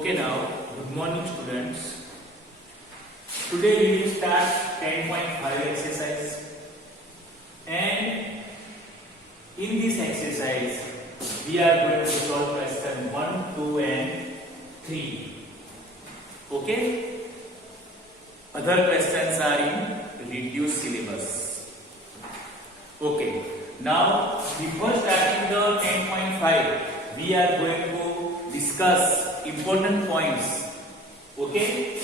Okay, now, good morning students. Today we will start 10.5 exercise, and in this exercise we are going to solve question 1, 2 and 3. Okay? Other questions are in reduced syllabus. Okay. Now, before starting the 10.5, we are going to discuss important points. Okay?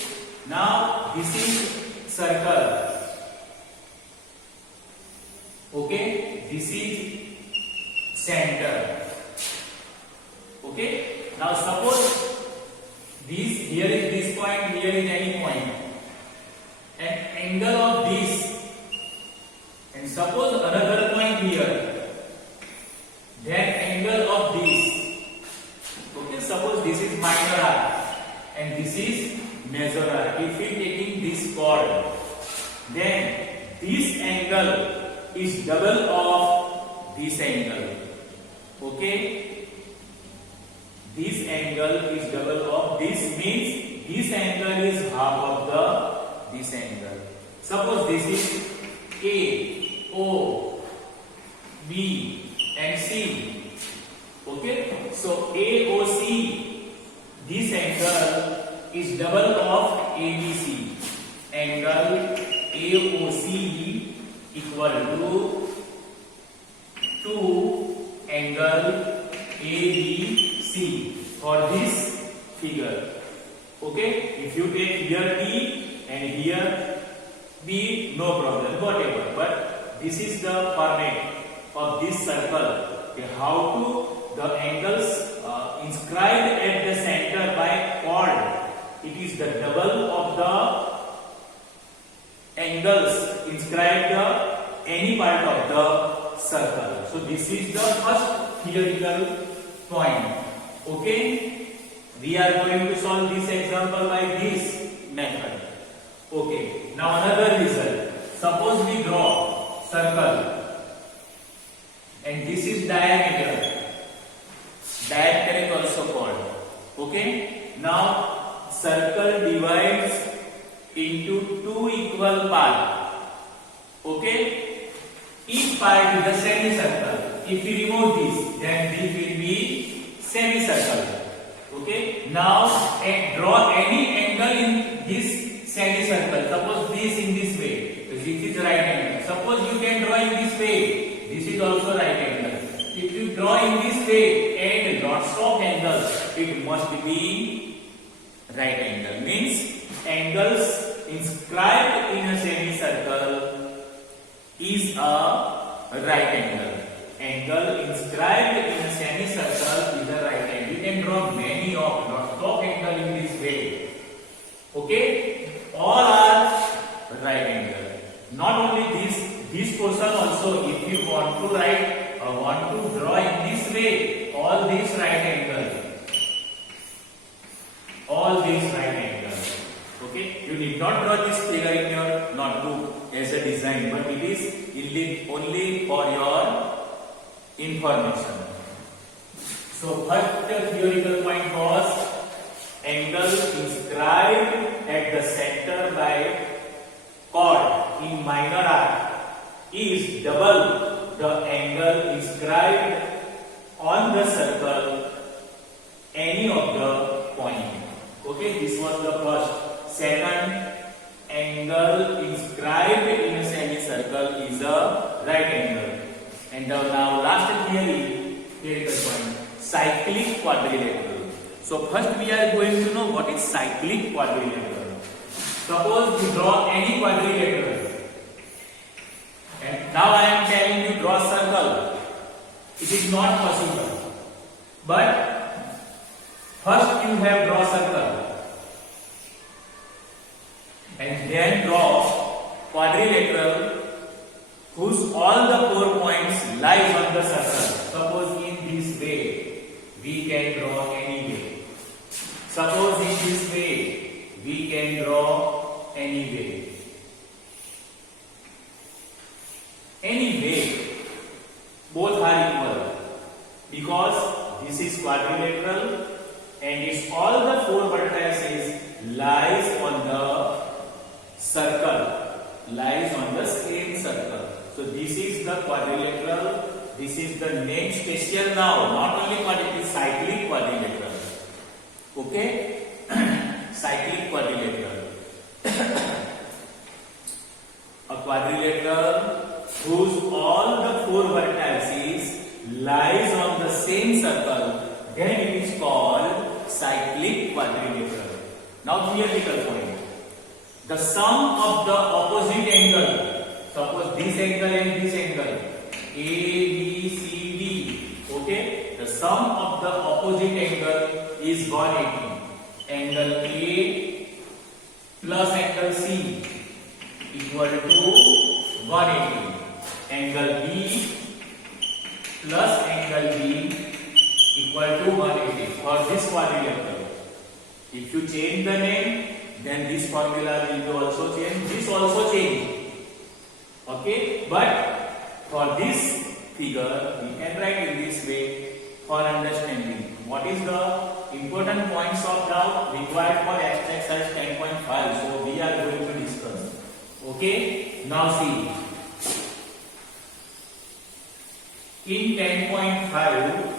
Now, this is circle. Okay? This is center. Okay? Now, suppose this here is this point, here is any point, and angle of this, and suppose another point here, then angle of this. Okay, suppose this is minor arc and this is major arc. If we taking this chord, then this angle is double of this angle. Okay, this angle is double of this, means this angle is half of this angle. Suppose this is A, O, B and C. Okay, so AOC, this angle is double of ABC. Angle AOC equal to angle ABC for this figure. Okay, if you take here T and here B, no problem, whatever. But this is the format of this circle. Okay, how to the angles inscribed at the center by chord. It is the double of the angles inscribed any part of the circle. So this is the first theoretical point. Okay, we are going to solve this example by this method. Okay, now another result. Suppose we draw circle and this is diameter. Diameter is also called. Okay, now circle divides into two equal parts. Okay, each part is a semicircle. If we remove this, then this will be semicircle. Okay, now draw any angle in this semicircle. Suppose this in this way, this is right angle. Suppose you can draw in this way, this is also right angle. If you draw in this way and lots of angles, it must be right angle. Means angles inscribed in a semicircle is a right angle. Angle inscribed in a semicircle is a right angle. You can draw many of lots of angles in this way. Okay, all are right angle. Not only this portion also. If you want to write. Want to draw in this way, all these right angles, all these right angles. Okay, you need not draw this figure in your notebook as a design, but it is only for your information. So first theoretical point was angle inscribed at the center by chord in minor arc is double the angle inscribed on the circle any of the point. Okay, this was the first. Second, angle inscribed in a semicircle is a right angle. And now last theoretical point, cyclic quadrilateral. So first we are going to know what is cyclic quadrilateral. Suppose you draw any quadrilateral. And now I am telling you draw circle. It is not possible. But first you have draw circle. And then draw quadrilateral whose all the 4 points lies on the circle. Suppose in this way we can draw any way. Suppose in this way we can draw any way. Anyway, both are equal because this is quadrilateral and its all the four vertices lies on the circle, lies on the same circle. So this is the quadrilateral. This is the name special now, not only quadrilateral, cyclic quadrilateral. Okay, cyclic quadrilateral. A quadrilateral whose all the four vertices lies on the same circle, then it is called cyclic quadrilateral. Now theoretical point. The sum of the opposite angle, suppose this angle and this angle, A, B, C, D, okay? The sum of the opposite angle is 180. Angle A plus angle C equal to 180. Angle B plus angle B equal to 180 for this quadrilateral. If you change the name, then this formula will be also change. This also change. Okay, but for this figure, we can write in this way for understanding. What is the important points of doubt required for exercise 10.5? So we are going to discuss. Okay, now see. In 10.5,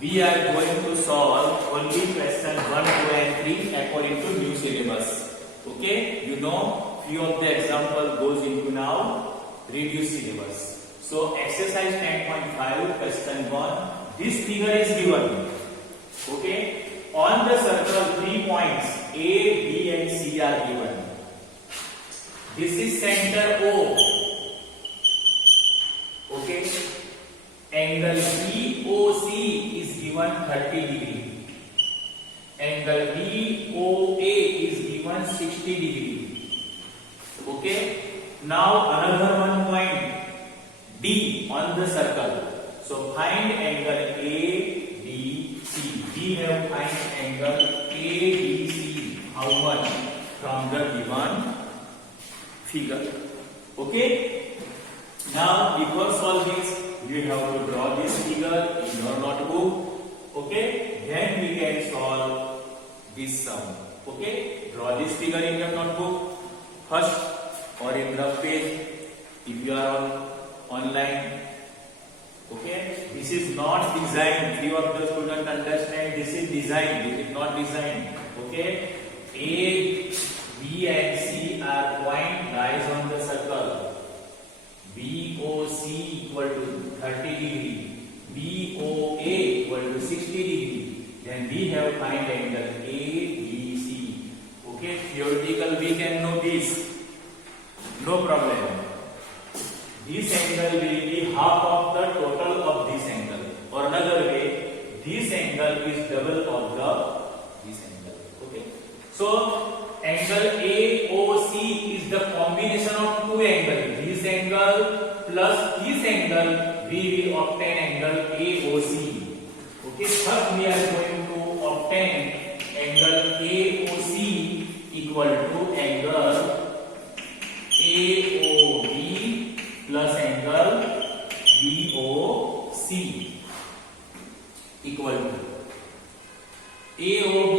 we are going to solve only question 1, 2 and 3 according to new syllabus. Okay, you know few of the example goes into now reduced syllabus. So exercise 10.5 question 1, this figure is given. Okay, on the circle 3 points A, B and C are given. This is center O. Okay, angle EOC is given 30 degree. Angle BOA is given 60 degree. Okay. Now another one point D on the circle. So find angle ABC. We have find angle ABC. How much? From the given figure. Okay. Now before solve this, you have to draw this figure in your notebook. Okay, then we can solve this sum. Okay, draw this figure in your notebook first or in the page if you are online. Okay, this is not design. Few of the students understand this is design. This is not design. Okay, A, B and C are point lies on the circle. BOC equal to 30 degree, BOA equal to 60 degree. Then we have find angle ABC. Okay, theoretical we can know this. No problem. This angle will be half of the total of this angle. Or another way, this angle is double of this angle. Okay. So angle AOC is the combination of two angles. This angle plus this angle, we will obtain angle AOC. Okay, first we are going to obtain angle AOC equal to angle AOB plus angle BOC equal to AOB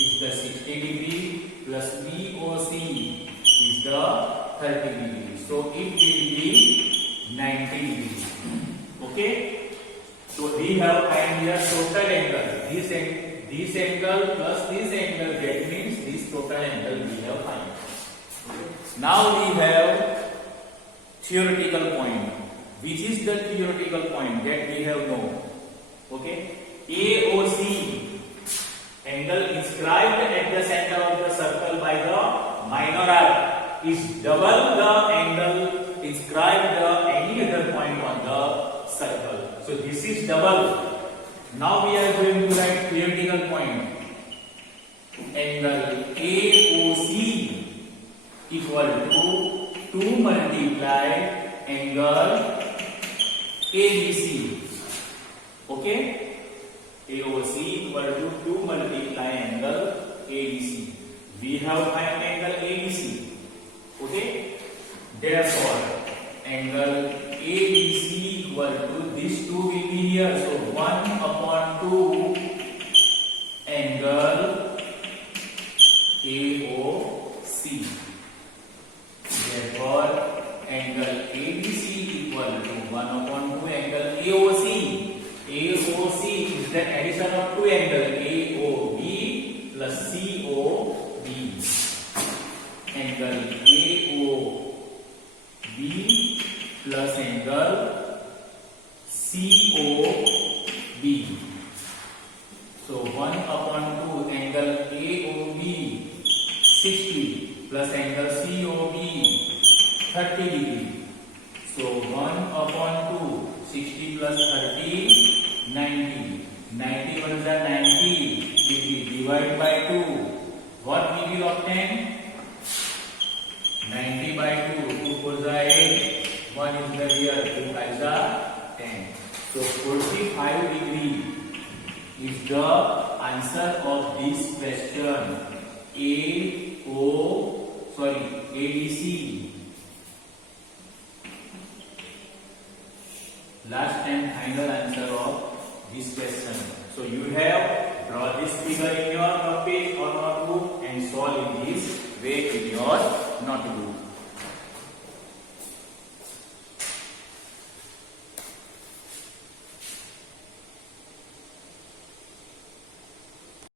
is the 60 degree plus BOC is the 30 degree. So it will be 90 degree. Okay. So we have find here total angle. This angle plus this angle, that means this total angle we have find. Okay. Now we have theoretical point. Which is the theoretical point that we have known? Okay. AOC, angle inscribed at the center of the circle by the minor arc, is double the angle inscribed at any other point on the circle. So this is double. Now we are going to write theoretical point. Angle AOC equal to 2 multiply angle ABC. Okay. AOC equal to 2 multiply angle ABC. We have find angle ABC. Okay. Therefore, angle ABC equal to this 2 will be here. So 1 upon 2 angle AOC. Therefore, angle ABC equal to 1/2 angle AOC. AOC is the addition of two angles AOB plus COB. Angle AOB plus angle COB. So 1/2 angle AOB 60 plus angle COB 30 degree. So 1/2 60 plus 30 90. 90 1 is 90 degree. Divide by 2. What we will obtain? 90 by 2. 2 4 is 8. 1 is the here. 2 5 is 10. So 45 degree is the answer of this question. ABC. Last and final answer of this question. So you have draw this figure in your page or notebook and solve in this way in your notebook.